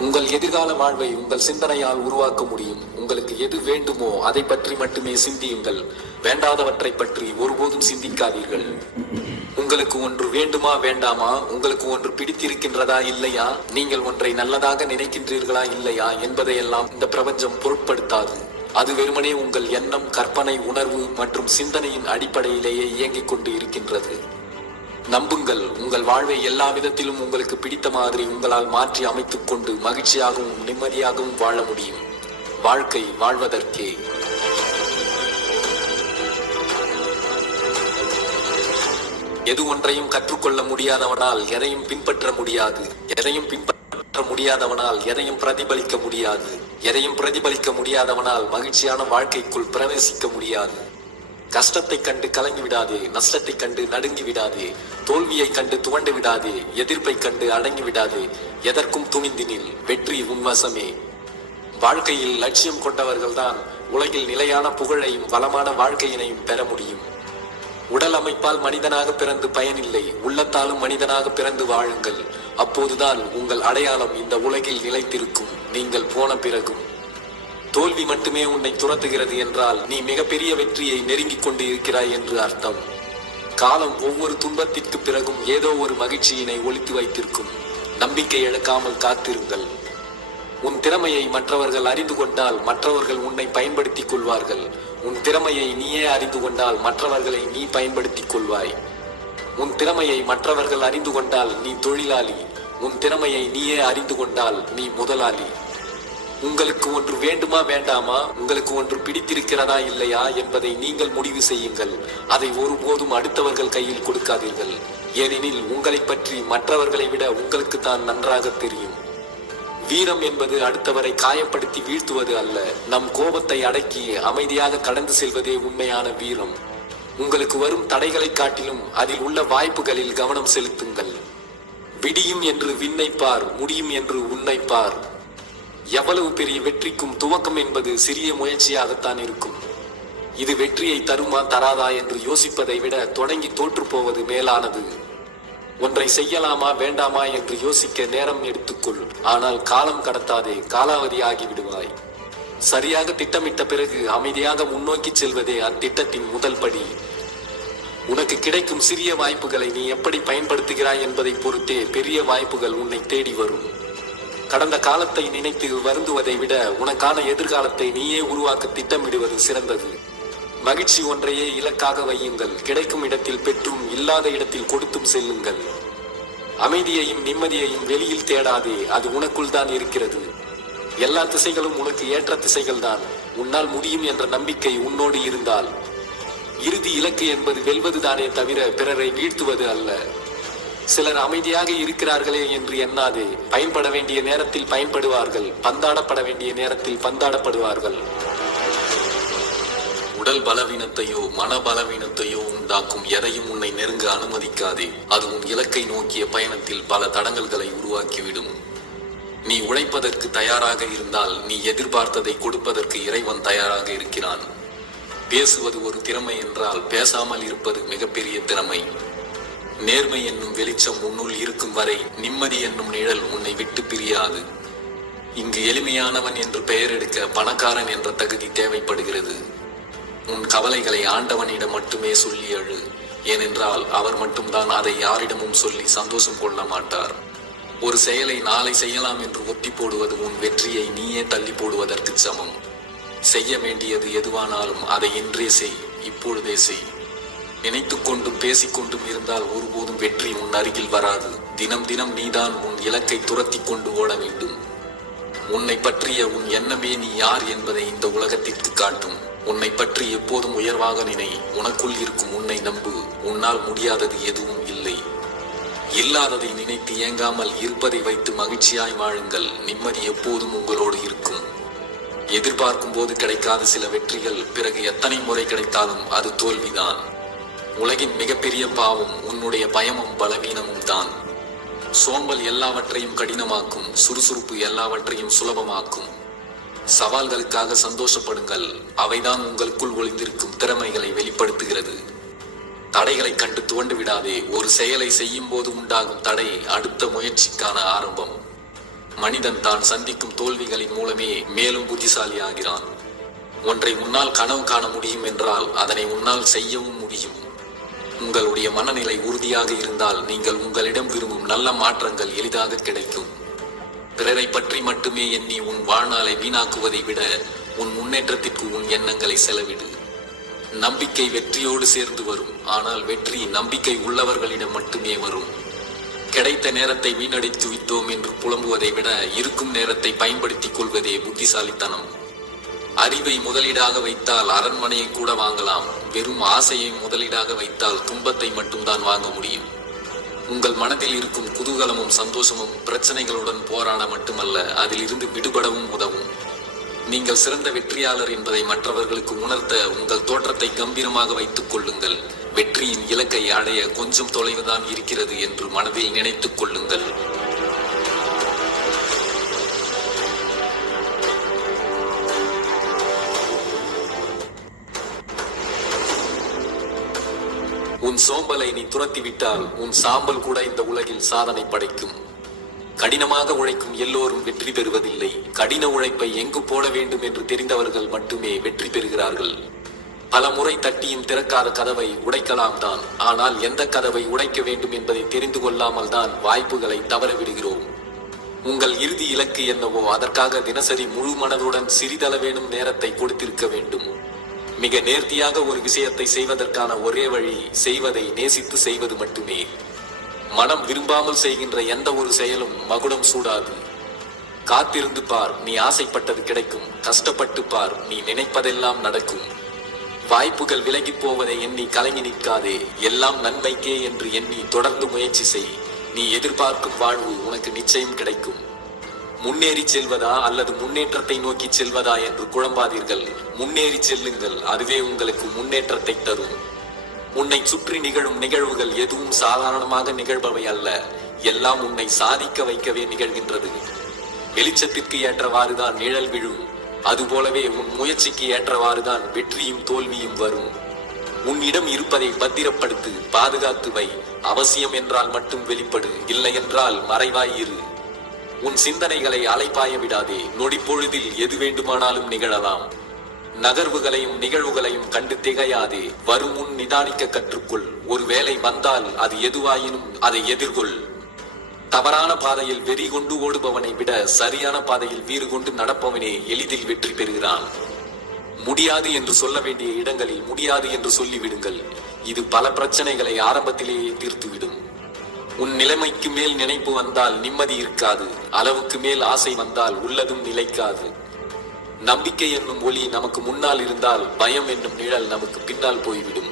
உங்கள் எதிர்கால வாழ்வை உங்கள் சிந்தனையால் உருவாக்க முடியும். உங்களுக்கு எது வேண்டுமோ அதை பற்றி மட்டுமே சிந்தியுங்கள். வேண்டாதவற்றை பற்றி ஒருபோதும் சிந்திக்காதீர்கள். உங்களுக்கு ஒன்று வேண்டுமா வேண்டாமா? உங்களுக்கு ஒன்று பிடித்திருக்கின்றதா இல்லையா? நீங்கள் ஒன்றை நல்லதாக நினைக்கின்றீர்களா இல்லையா? என்பதையெல்லாம் இந்த பிரபஞ்சம் பொருட்படுத்தாது. அது வெறுமனே உங்கள் எண்ணம் கற்பனை உணர்வு மற்றும் சிந்தனையின் அடிப்படையிலேயே இயங்கிக் கொண்டு இருக்கின்றது. நம்புங்கள். உங்கள் வாழ்வை எல்லா விதத்திலும் உங்களுக்கு பிடித்த மாதிரி உங்களால் மாற்றி அமைத்துக் கொண்டு மகிழ்ச்சியாகவும் நிம்மதியாகவும் வாழ முடியும். வாழ்க்கை வாழ்வதற்கே. எது ஒன்றையும் கற்றுக்கொள்ள முடியாதவனால் எதையும் பின்பற்ற முடியாது. எதையும் பின்பற்ற முடியாதவனால் எதையும் பிரதிபலிக்க முடியாது. எதையும் பிரதிபலிக்க முடியாதவனால் மகிழ்ச்சியான வாழ்க்கைக்குள் பிரவேசிக்க முடியாது. கஷ்டத்தை கண்டு கலங்கி விடாதே நஷ்டத்தை கண்டு நடுங்கி விடாதே தோல்வியை கண்டு துவண்டு விடாதே எதிர்ப்பை கண்டு அடங்கி விடாதே எதற்கும் துணிந்தினில் வெற்றி உன்வசமே வாழ்க்கையில் லட்சியம் கொண்டவர்கள்தான் உலகில் நிலையான புகழையும் வளமான வாழ்க்கையினையும் பெற முடியும். உடல் அமைப்பால் மனிதனாக பிறந்து பயனில்லை உள்ளத்தாலும் மனிதனாக பிறந்து வாழுங்கள். அப்போதுதான் உங்கள் அடையாளம் இந்த உலகில் நிலைத்திருக்கும். நீங்கள் போன பிறகும். தோல்வி மட்டுமே உன்னை துரத்துகிறது என்றால் நீ மிகப்பெரிய வெற்றியை நெருங்கிக் கொண்டு இருக்கிறாய் என்று அர்த்தம். காலம் ஒவ்வொரு துன்பத்திற்கு பிறகும் ஏதோ ஒரு மகிழ்ச்சியினை ஒழித்து வைத்திருக்கும். நம்பிக்கை இழக்காமல் காத்திருங்கள். உன் திறமையை மற்றவர்கள் அறிந்து கொண்டால் மற்றவர்கள் உன்னை பயன்படுத்திக் கொள்வார்கள். உன் திறமையை நீயே அறிந்து கொண்டால் மற்றவர்களை நீ பயன்படுத்திக் கொள்வாய். உன் திறமையை மற்றவர்கள் அறிந்து கொண்டால் நீ தொழிலாளி. உன் திறமையை நீயே அறிந்து கொண்டால் நீ முதலாளி. உங்களுக்கு ஒன்று வேண்டுமா வேண்டாமா? உங்களுக்கு ஒன்று பிடித்திருக்கிறதா இல்லையா? என்பதை நீங்கள் முடிவு செய்யுங்கள். அதை ஒருபோதும் அடுத்தவர்கள் கையில் கொடுக்காதீர்கள். ஏனெனில் உங்களைப் பற்றி மற்றவர்களை விட உங்களுக்கு தான் நன்றாக தெரியும். வீரம் என்பது அடுத்தவரை காயப்படுத்தி வீழ்த்துவது அல்ல. நம் கோபத்தை அடக்கி அமைதியாக கடந்து செல்வதே உண்மையான வீரம். உங்களுக்கு வரும் தடைகளை காட்டிலும் அதில் உள்ள வாய்ப்புகளில் கவனம் செலுத்துங்கள். விடியும் என்று விண்ணை பார் முடியும் என்று உன்னை பார். எவ்வளவு பெரிய வெற்றிக்கும் துவக்கம் என்பது சிறிய முயற்சியாகத்தான் இருக்கும். இது வெற்றியை தருமா தராதா என்று யோசிப்பதை விட தொடங்கி தோற்றுப்போவது மேலானது. ஒன்றை செய்யலாமா வேண்டாமா என்று யோசிக்க நேரம் எடுத்துக்கொள். ஆனால் காலம் கடத்தாதே காலாவதி ஆகிவிடுவாய். சரியாக திட்டமிட்ட பிறகு அமைதியாக முன்னோக்கி செல்வதே அத்திட்டத்தின் முதல் படி. உனக்கு கிடைக்கும் சிறிய வாய்ப்புகளை நீ எப்படி பயன்படுத்துகிறாய் என்பதை பொறுத்தே பெரிய வாய்ப்புகள் உன்னை தேடி வரும். கடந்த காலத்தை நினைத்து வருந்துவதை விட உனக்கான எதிர்காலத்தை நீயே உருவாக்க திட்டமிடுவது சிறந்தது. மகிழ்ச்சி ஒன்றையே இலக்காக வையுங்கள். கிடைக்கும் இடத்தில் பெற்றும் இல்லாத இடத்தில் கொடுத்தும் செல்லுங்கள். அமைதியையும் நிம்மதியையும் வெளியில் தேடாதே அது உனக்குள் தான் இருக்கிறது. எல்லா திசைகளும் உனக்கு ஏற்ற திசைகள் தான் உன்னால் முடியும் என்ற நம்பிக்கை உன்னோடு இருந்தால். இறுதி இலக்கு என்பது வெல்வதுதானே தவிர பிறரை வீழ்த்துவது அல்ல. சிலர் அமைதியாக இருக்கிறார்களே என்று எண்ணாதே. பயன்பட வேண்டிய நேரத்தில் பயன்படுவார்கள். பந்தாடப்பட வேண்டிய நேரத்தில் பந்தாடப்படுவார்கள். உடல் பலவீனத்தையோ மன பலவீனத்தையோ உண்டாக்கும் எதையும் உன்னை நெருங்க அனுமதிக்காதே. அது உன் இலக்கை நோக்கிய பயணத்தில் பல தடங்கல்களை உருவாக்கிவிடும். நீ உழைப்பதற்கு தயாராக இருந்தால் நீ எதிர்பார்த்ததை கொடுப்பதற்கு இறைவன் தயாராக இருக்கிறான். பேசுவது ஒரு திறமை என்றால் பேசாமல் இருப்பது மிகப்பெரிய திறமை. நேர்மை என்னும் வெளிச்சம் உன்னுள் இருக்கும் வரை நிம்மதி என்னும் நிழல் உன்னை விட்டு பிரியாது. இங்கு எளிமையானவன் என்று பெயர் எடுக்க பணக்காரன் என்ற தகுதி தேவைப்படுகிறது. உன் கவலைகளை ஆண்டவனிடம் மட்டுமே சொல்லி அழு. ஏனென்றால் அவர் மட்டும்தான் அதை யாரிடமும் சொல்லி சந்தோஷம் கொள்ள மாட்டார். ஒரு செயலை நாளை செய்யலாம் என்று ஒத்தி போடுவது உன் வெற்றியை நீயே தள்ளி போடுவதற்கு சமம். செய்ய வேண்டியது எதுவானாலும் அதை இன்றே செய் இப்பொழுதே செய். நினைத்துக்கொண்டும் பேசிக்கொண்டும் இருந்தால் ஒருபோதும் வெற்றி உன் அருகில் வராது. தினம் தினம் நீதான் உன் இலக்கை துரத்தி கொண்டு ஓட வேண்டும். உன்னை பற்றிய உன் எண்ணமே நீ யார் என்பதை இந்த உலகத்திற்கு காட்டும். உன்னை பற்றி எப்போதும் உயர்வாக நினை. உனக்குள் இருக்கும் உன்னை நம்பு. உன்னால் முடியாதது எதுவும் இல்லை. இல்லாததை நினைத்து இயங்காமல் இருப்பதை வைத்து மகிழ்ச்சியாய் வாழுங்கள். நிம்மதி எப்போதும் உங்களோடு இருக்கும். எதிர்பார்க்கும் போது கிடைக்காத சில வெற்றிகள் பிறகு எத்தனை முறை கிடைத்தாலும் அது தோல்விதான். உலகின் மிகப்பெரிய பாவம் உன்னுடைய பயமும் பலவீனமும் தான். சோம்பல் எல்லாவற்றையும் கடினமாக்கும் சுறுசுறுப்பு எல்லாவற்றையும் சுலபமாக்கும். சவால்களுக்காக சந்தோஷப்படுங்கள் அவைதான் உங்களுக்குள் ஒளிந்திருக்கும் திறமைகளை வெளிப்படுத்துகிறது. தடைகளை கண்டு துவண்டு விடாதே ஒரு செயலை செய்யும் போது உண்டாகும் தடை அடுத்த முயற்சிக்கான ஆரம்பம். மனிதன் தான் சந்திக்கும் தோல்விகளின் மூலமே மேலும் புத்திசாலி ஆகிறான் ஒன்றை உன்னால் கனவு காண முடியும் என்றால் அதனை உன்னால் செய்யவும் முடியும். உங்களுடைய மனநிலை உறுதியாக இருந்தால் நீங்கள் உங்களிடம் விரும்பும் நல்ல மாற்றங்கள் எளிதாக கிடைக்கும். பிறரை பற்றி மட்டுமே எண்ணி உன் வாழ்நாளை வீணாக்குவதை விட உன் முன்னேற்றத்திற்கு உன் எண்ணங்களை செலவிடு. நம்பிக்கை வெற்றியோடு சேர்ந்து வரும். ஆனால் வெற்றி நம்பிக்கை உள்ளவர்களிடம் மட்டுமே வரும். கிடைத்த நேரத்தை வீணடித்து விட்டோம் என்று புலம்புவதை விட இருக்கும் நேரத்தை பயன்படுத்திக் கொள்வதே புத்திசாலித்தனம். அறிவை முதலீடாக வைத்தால் அரண்மனையை கூட வாங்கலாம். வெறும் ஆசையை முதலீடாக வைத்தால் துன்பத்தை மட்டும்தான் வாங்க முடியும். உங்கள் மனதில் இருக்கும் குதூகலமும் சந்தோஷமும் பிரச்சனைகளுடன் போராட மட்டுமல்ல அதில் இருந்து விடுபடவும் உதவும். நீங்கள் சிறந்த வெற்றியாளர் என்பதை மற்றவர்களுக்கு உணர்த்த உங்கள் தோற்றத்தை கம்பீரமாக வைத்துக் கொள்ளுங்கள். வெற்றியின் இலக்கை அடைய கொஞ்சம் தொலைவுதான் இருக்கிறது என்று மனதில் நினைத்துக் கொள்ளுங்கள். உன் சோம்பலை நீ துரத்திவிட்டால் உன் சாம்பல் கூட இந்த உலகில் சாதனை படைக்கும். கடினமாக உழைக்கும் எல்லோரும் வெற்றி பெறுவதில்லை. கடின உழைப்பை எங்கு போட வேண்டும் என்று தெரிந்தவர்கள் மட்டுமே வெற்றி பெறுகிறார்கள். பல முறை தட்டியும் திறக்காத கதவை உடைக்கலாம் தான். ஆனால் எந்த கதவை உடைக்க வேண்டும் என்பதை தெரிந்து கொள்ளாமல் தான் வாய்ப்புகளை தவற விடுகிறோம். உங்கள் இறுதி இலக்கு என்னவோ அதற்காக தினசரி முழு மனதுடன் சிறிதளவேனும் நேரத்தை கொடுத்திருக்க வேண்டும். மிக நேர்த்தியாக ஒரு விஷயத்தை செய்வதற்கான ஒரே வழி செய்வதை நேசித்து செய்வது மட்டுமே. மனம் விரும்பாமல் செய்கின்ற எந்த ஒரு செயலும் மகுடம் சூடாது. காத்திருந்து பார் நீ ஆசைப்பட்டது கிடைக்கும். கஷ்டப்பட்டு பார் நீ நினைப்பதெல்லாம் நடக்கும். வாய்ப்புகள் விலகிப் போவதை எண்ணி கலங்கி நிற்காதே. எல்லாம் நன்மைக்கே என்று எண்ணி தொடர்ந்து முயற்சி செய். நீ எதிர்பார்க்கும் வாழ்வு உனக்கு நிச்சயம் கிடைக்கும். முன்னேறி செல்வதா அல்லது முன்னேற்றத்தை நோக்கி செல்வதா என்று குழம்பாதீர்கள். முன்னேறி செல்லுங்கள் அதுவே உங்களுக்கு முன்னேற்றத்தை தரும். உன்னை சுற்றி நிகழும் நிகழ்வுகள் எதுவும் சாதாரணமாக நிகழ்பவை அல்ல. எல்லாம் உன்னை சாதிக்க வைக்கவே நிகழ்கின்றது. வெளிச்சத்திற்கு ஏற்றவாறுதான் நிழல் விழும். அதுபோலவே உன் முயற்சிக்கு ஏற்றவாறுதான் வெற்றியும் தோல்வியும் வரும். உன்னிடம் இருப்பதை பத்திரப்படுத்து பாதுகாத்து வை. அவசியம் என்றால் மட்டும் வெளிப்படு இல்லை என்றால் மறைவாய் இரு. உன் சிந்தனைகளை அலைப்பாய விடாதே. நொடி பொழுதில் எது வேண்டுமானாலும் நிகழலாம். நகர்வுகளையும் நிகழ்வுகளையும் கண்டு திகையாதே. வரும் முன் நிதானிக்க கற்றுக்கொள். ஒரு வேலை வந்தால் அது எதுவாயினும் அதை எதிர்கொள். தவறான பாதையில் வெறி கொண்டு ஓடுபவனை விட சரியான பாதையில் வீறு கொண்டு நடப்பவனே எளிதில் வெற்றி பெறுகிறான். முடியாது என்று சொல்ல வேண்டிய இடங்களில் முடியாது என்று சொல்லிவிடுங்கள். இது பல பிரச்சனைகளை ஆரம்பத்திலேயே தீர்த்துவிடும். உன் நிலைமைக்கு மேல் நினைப்பு வந்தால் நிம்மதி இருக்காது. அளவுக்கு மேல் ஆசை வந்தால் உள்ளதும் நிலைக்காது. நம்பிக்கை என்னும் ஒளி நமக்கு முன்னால் இருந்தால் பயம் என்னும் நிழல் நமக்கு பின்னால் போய்விடும்.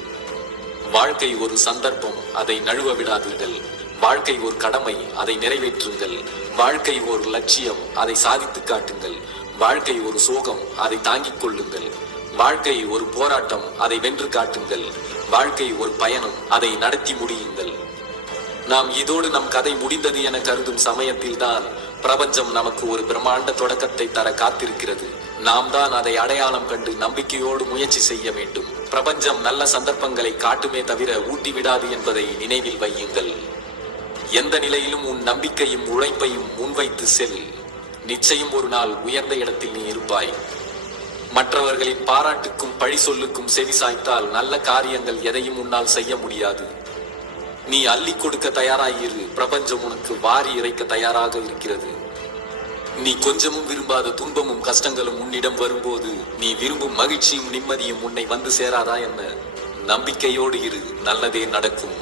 வாழ்க்கை ஒரு சந்தர்ப்பம் அதை நழுவ விடாதீர்கள். வாழ்க்கை ஒரு கடமை அதை நிறைவேற்றுங்கள். வாழ்க்கை ஒரு லட்சியம் அதை சாதித்து காட்டுங்கள். வாழ்க்கை ஒரு சோகம் அதை தாங்கிக் கொள்ளுங்கள். வாழ்க்கை ஒரு போராட்டம் அதை வென்று காட்டுங்கள். வாழ்க்கை ஒரு பயணம் அதை நடத்தி முடியுங்கள். நாம் இதோடு நம் கதை முடிந்தது என கருதும் சமயத்தில்தான் பிரபஞ்சம் நமக்கு ஒரு பிரம்மாண்ட தொடக்கத்தை தர காத்திருக்கிறது. நாம் தான் அதை அடையாளம் கண்டு நம்பிக்கையோடு முயற்சி செய்ய வேண்டும். பிரபஞ்சம் நல்ல சந்தர்ப்பங்களை காட்டுமே தவிர ஊட்டி விடாது என்பதை நினைவில் வையுங்கள். எந்த நிலையிலும் உன் நம்பிக்கையும் உழைப்பையும் முன்வைத்து செல். நிச்சயம் ஒரு நாள் உயர்ந்த இடத்தில் நீ இருப்பாய். மற்றவர்களின் பாராட்டுக்கும் பழி சொல்லுக்கும் செவி சாய்த்தால் நல்ல காரியங்கள் எதையும் உன்னால் செய்ய முடியாது. நீ அள்ளி கொடுக்க தயாராயிரு. பிரபஞ்சம் உனக்கு வாரி இறைக்க தயாராக இருக்கிறது. நீ கொஞ்சமும் விரும்பாத துன்பமும் கஷ்டங்களும் உன்னிடம் வரும்போது நீ விரும்பும் மகிழ்ச்சியும் நிம்மதியும் உன்னை வந்து சேராதா என்ன? நம்பிக்கையோடு இரு. நல்லதே நடக்கும்.